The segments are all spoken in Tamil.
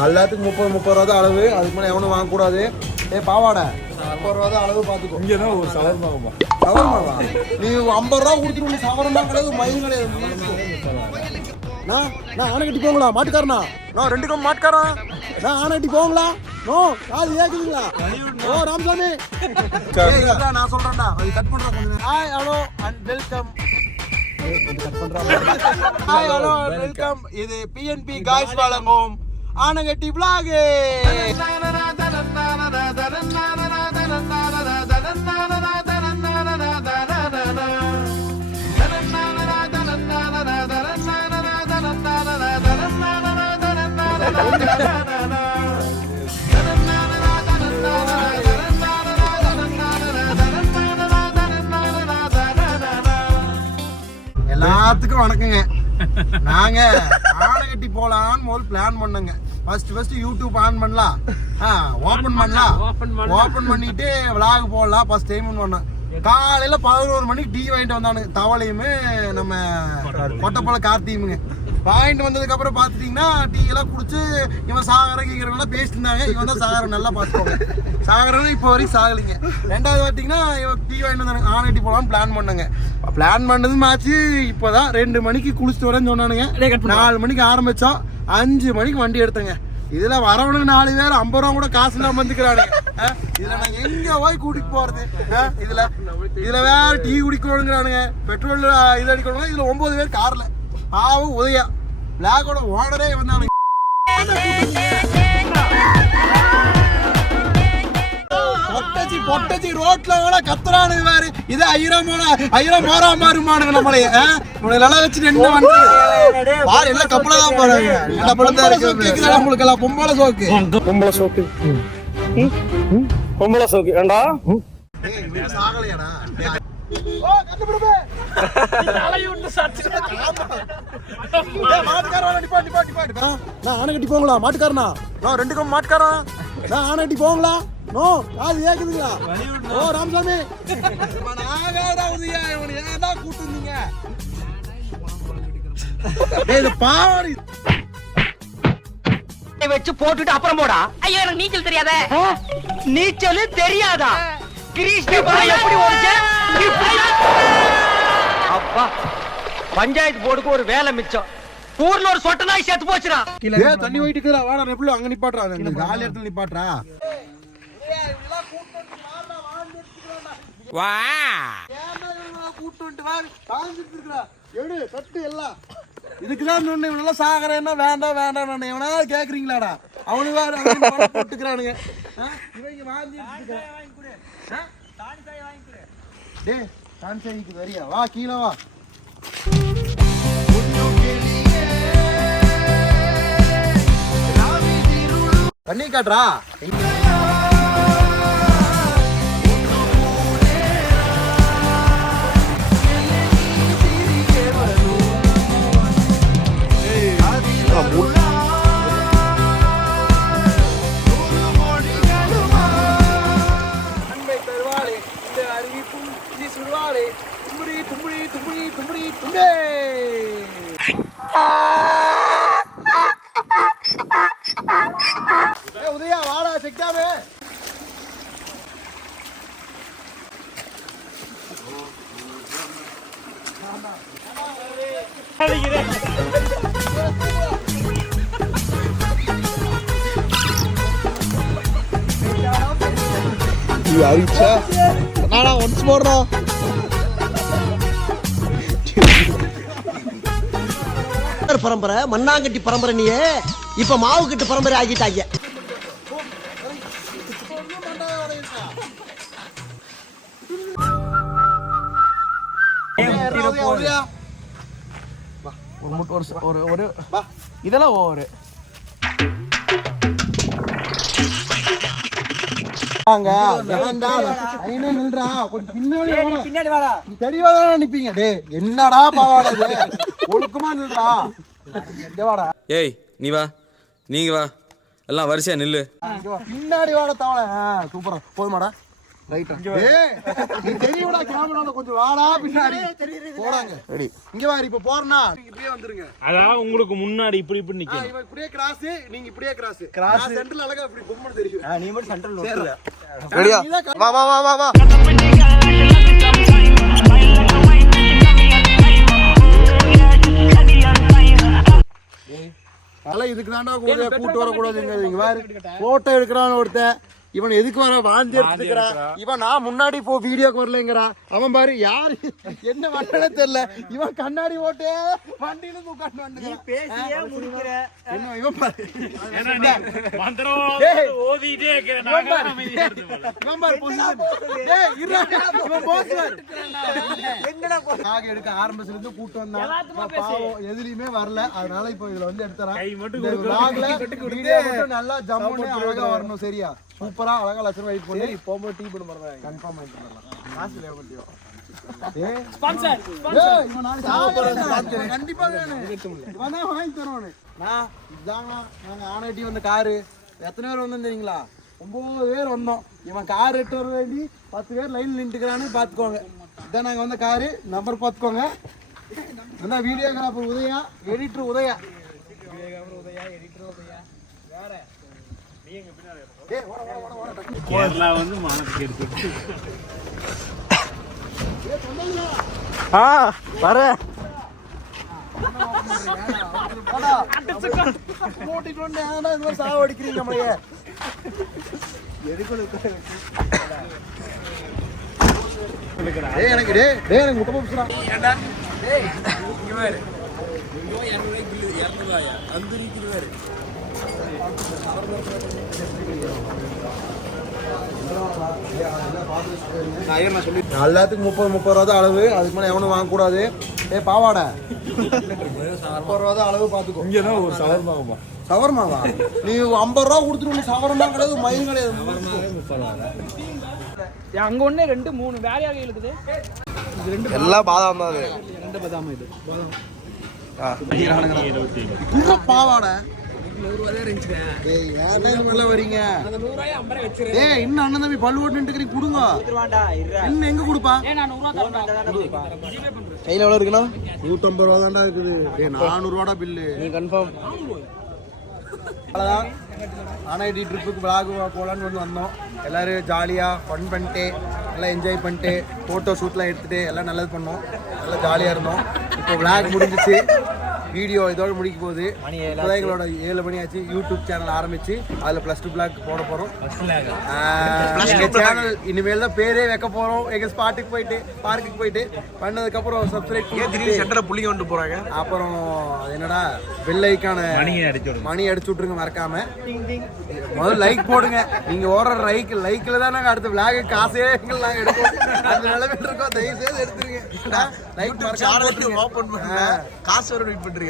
எல்லாத்துக்கும் 30 ரூபா தான் அளவு. அதுக்கு மேலே எவனும் வாங்கக்கூடாது. பாவாடை 50 ரூபா தான் அளவு. பார்த்துக்கோ. இங்கே தான் ஒரு சவர்மாவா சவர்மாவா? நீ 50 ரூபா கொடுத்துட்டு சவரமா கிடையாது, மயில் கிடையாது. நான் ஆனை கட்டி போங்களா மாட்டுக்காரனா? நான் 2 கம் மாட்டுக்காரன். நான் ஆனை கட்டி போங்களா? நோ காது ஏக்குதுங்களா? ஓ ராமசாமி நான் சொல்றேன்டா. அது கட் பண்றா கொஞ்சம். Hi hello and welcome. Cut பண்றா. Hi hello and welcome. இது PNP காய்ஸ் வழங்கும் ஆனகட்டி vlog. எல்லாத்துக்கும் வணக்கங்க. நாங்க ஆனைகட்டி போலான்னு முதல் பிளான் பண்ணங்க. ஃபர்ஸ்ட் யூடியூப் ஆன் பண்ணலாம், ஓபன் பண்ணலாம். ஓபன் பண்ணிட்டு விளாக் போடலாம். ஃபர்ஸ்ட் டைம் பண்ணோம். காலையில 11 மணிக்கு டீ வாங்கிட்டு வந்தானுங்க. தவளையுமே நம்ம கொட்டப்பழ கார்த்தியுமுங்க வாங்கிட்டு வந்ததுக்கு அப்புறம் பாத்துட்டீங்கன்னா டீ எல்லாம் குடிச்சு இவன் சாகர கீக்கிறவங்களாம் பேசிட்டு இருந்தாங்க. இவன் தான் சாகர நல்லா பார்த்துக்கோங்க. சாகரன்னு இப்போ வரைக்கும் சாகலைங்க. ரெண்டாவது பார்த்தீங்கன்னா இவன் டீ வாங்கிட்டு வந்தாங்க. ஆனைகட்டி போகலான்னு பிளான் பண்ணங்க. பிளான் பண்ணதும் ஆச்சு. இப்போதான் 2 மணிக்கு குளிச்சுட்டு வரேன்னு சொன்னானுங்க. 4 மணிக்கு ஆரம்பிச்சோம். 5 மணிக்கு வண்டி எடுத்தங்க. இதுல வரவனுக்கு 4 பேர் 50 ரூபா கூட காசு இல்லாம வந்துக்கிறானுங்க. இதுல நாங்க எங்க போய் கூட்டிட்டு போறது? இதுல வேற டீ குடிக்கணுங்கிறானுங்க, பெட்ரோல் இது அடிக்கணும். இதுல 9 பேர் கார்ல. பாவம் உதயா பிளாக்கோட ஓனரே வந்தானுங்க. பொட்டச்சி ரோட்ல வேணா கத்துறானுங்க வேறு. இது ஐரம் மோரா மாறுமானுங்க. நம்மளைய நல்லா வச்சுட்டு என்ன பண்றது? பாரு எல்லாம் கப்பல தான் போறாங்க. என்ன பழத்தா இருக்கு உங்களுக்கு எல்லாம் பொம்பளை சோக்கு ஏண்டா சாகலையாடா? நான் ஆனை கட்டி போங்களா மாட்டுக்காரனா? நான் 2 கம் மாட்டுக்காரன். நான் ஆனை கட்டி போங்களா? நோ காது ஏக்குதுங்களா? ஓ ராமசாமி கூட்டு வந்தீங்க. பாவாடி வச்சு போட்டுட்டு அப்புறம் போடா. ஐயோ எனக்கு நீச்சல் தெரியாத. நீச்சல் தெரியாதா? கிருஷ்ண எப்படி ஓடுச்சு? அப்பா பஞ்சாயத்து போர்டுக்கு ஒரு வேலை மிச்சம். ஊர்ல ஒரு சொட்ட நாய் செத்து போச்சுடா. தண்ணி போயிட்டு இருக்குடா. வாடா நெப்ல அங்க நிப்பாட்றா. அந்த காலி இடத்துல நிப்பாட்றா. வா கூட்டு வா காஞ்சிட்டு இருக்குடா. எடு தட்டு எல்லாம். இதுக்குதான் சொன்ன இவனெல்லாம் சாகரேன்னா வேண்டாம் வேண்டாம் எவனா கேக்குறீங்களாடா? அவனுக்கு வேற போட்டுக்கிறானுங்க. இவங்க வாங்கிட்டு டேய் தான்சாய்க்கு வரியா? வா கீழே வா. தண்ணி காட்டுறா. உதயா வாடா செக்காவே. நானா ஒன்ஸ் போடுறோம். பரம்பரை மண்ணாங்கட்டி பரம்பரை. நீ இப்ப மாவு கட்டு பரம்பரை ஆகிட்டாங்க. ஒரு இதெல்லாம் ஒரு என்னடா பாவாடா ஒழுக்கமா நில்றா. ஏய் நீ வா, நீங்க வா, எல்லாம் வரிசையா நில்லு. பின்னாடி வாட தவளை. சூப்பரா போதுமாடா? ரைட்டா ஏய் நீ தெரியுடா கேமரால கொஞ்சம் வாடா பின்னாடி போறாங்க ரெடி இங்க வாரி இப்ப போறனா இப்படியே வந்துருங்க அதான் உங்களுக்கு முன்னாடி இப்படி நிக்கணும் இவன் இப்படியே கிராஸ் நீங்க இப்படியே கிராஸ் சென்டர்ல அழகா இப்படி பொம்மன் தெரியும் நீ மட்டும் சென்ட்ரல் ரெடியா வா வா வா வா வா அதெல்லாம் இதுக்கு தாண்டா கூட கூட்டு வரக்கூடாதுங்க இங்க வேற போட்டோ எடுக்கிறான்னு ஒருத்தன் இவன் எதுக்கு வர வாந்தி எடுத்துக்கிறான் இவன் நான் முன்னாடி போ வீடியோக்கு வரலங்கிறான் அவன் பாரு யாரு என்ன பண்ணனே தெரியல இவன் கண்ணாடி போட்டு வண்டியில உட்காந்து வந்து பேசியே முடிக்கிற என்ன இவன் பாரு ஓதிட்டே இவன் பாரு பொசிஷன் டேய் இருடா இவன் போஸ் பாரு எங்கடா போ நாக எடுக்க ஆரம்பத்துல இருந்து கூட்டி வந்தான் பாவம் எதுலயுமே வரல அதனால இப்போ இதுல வந்து எடுத்துறான் இந்த vlogல வீடியோ மட்டும் நல்லா ஜம்முன்னு அழகா வரணும் சரியா சூப்பரா அழகா லட்சம் வெயிட் பண்ணி போம்போ டீ பண்ண மறந்தாங்க கன்ஃபார்ம் பண்ணிடலாம் காசு லேவ பண்ணியோ ஏய் ஸ்பான்சர் ஏய் இவன் நான் சாப்பிடுறேன் கண்டிப்பா வேணும் இவனே வாங்கி தரோனே நான் இதாங்க நாங்க ஆனட்டி வந்த கார் எத்தனை பேர் வந்தோம் தெரியுங்களா 9 பேர் வந்தோம் இவன் கார் எட்டு வர வேண்டி 10 பேர் லைன் நின்றுக்கிறான்னு பாத்துக்கோங்க இதான் நாங்க வந்த காரு நம்பர் பாத்துக்கோங்க அந்த வீடியோகிராஃபர் உதயா எடிட்டர் உதயா வேற கேரளா வந்து மானத்துக்கு எடுத்து வர சாவடிக்கிறீங்க நம்மளைய எனக்கு எனக்கு முட்டை போச்சுடா எல்லாத்துக்கும் 30 ரூபா தான் அளவு அதுக்கு மேலே எவனும் வாங்கக்கூடாது பாவாடை 30 ரூபா தான் அளவு பார்த்துக்கோ இங்கதான் ஒரு சவர்மாவா சவர்மாவா நீ 50 ரூபா கொடுத்துட்டு சவர்மா கிடையாது மயில் கிடையாது அங்க ஒண்ணு 2 3 வேற யாரு இருக்குது எல்லாம் பாதாம் தான் அது 2 பதாம இது பாவாடை 100 ரூபாய் இருந்துச்சு ஏய் யாரே உள்ள வரீங்க அந்த 100 ரூபாய் 50 ரூபாய் வச்சிரு ஏய் இன்னும் அண்ணன் தம்பி பல்லு ஓட்டு நின்னுக்கிறீங்க கொடுங்க குடுவாண்டா இருடா இன்னும் எங்க கொடுப்பா ஏய் நான் 100 ரூபாய் தரேன் கையில எவ்வளவு இருக்குன்னா 150 ரூபா தான்டா இருக்குது ஏய் 400 ரூபாடா பில்லு நீ கன்ஃபார்ம் அவ்வளோதான் ஆனைடி ட்ரிப்புக்கு விளாக் போகலான்னு வந்து வந்தோம் எல்லோரும் ஜாலியாக ஃபன் பண்ணிட்டு நல்லா என்ஜாய் பண்ணிட்டு ஃபோட்டோ ஷூட்லாம் எடுத்துகிட்டு எல்லாம் நல்லது பண்ணோம் நல்லா ஜாலியாக இருந்தோம் இப்போ விளாக் முடிஞ்சிச்சு வீடியோ இதோடு முடிக்க போகுது இப்போதான் எங்களோட 7 மணி ஆச்சு யூடியூப் சேனல் ஆரம்பிச்சு அதில் +2 vlog போட போகிறோம் எங்கள் சேனல் இனிமேல் தான் பேரே வைக்க போகிறோம் எங்கள் ஸ்பாட்டுக்கு போயிட்டு பார்க்குக்கு போயிட்டு பண்ணதுக்கப்புறம் சப்ஸ்கிரைப் சென்டரை புள்ளிங்க கொண்டு போறாங்க அப்புறம் என்னடா பெல் ஐக்கான மணி அடிச்சு விட்ருங்க மறக்காம முதல்ல லைக் போடுங்க நீங்க ஓடுற லைக்ல தான் நாங்க அடுத்த விளாக் காசே நாங்க எடுப்போம் அந்த நிலைமை இருக்கோம் தயவு செய்து எடுத்துருங்க லைக் மறக்காம ஓபன் பண்ணுங்க காசு வர வெயிட் பண்றீங்க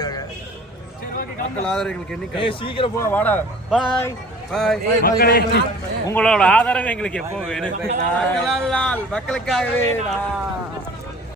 மக்கள் ஆதரவு எங்களுக்கு என்னைக்கு சீக்கிரம் போ வாடா பாய் பாய் மக்களே உங்களோட ஆதரவு எங்களுக்கு எப்போ வேணும் மக்களுக்காகவே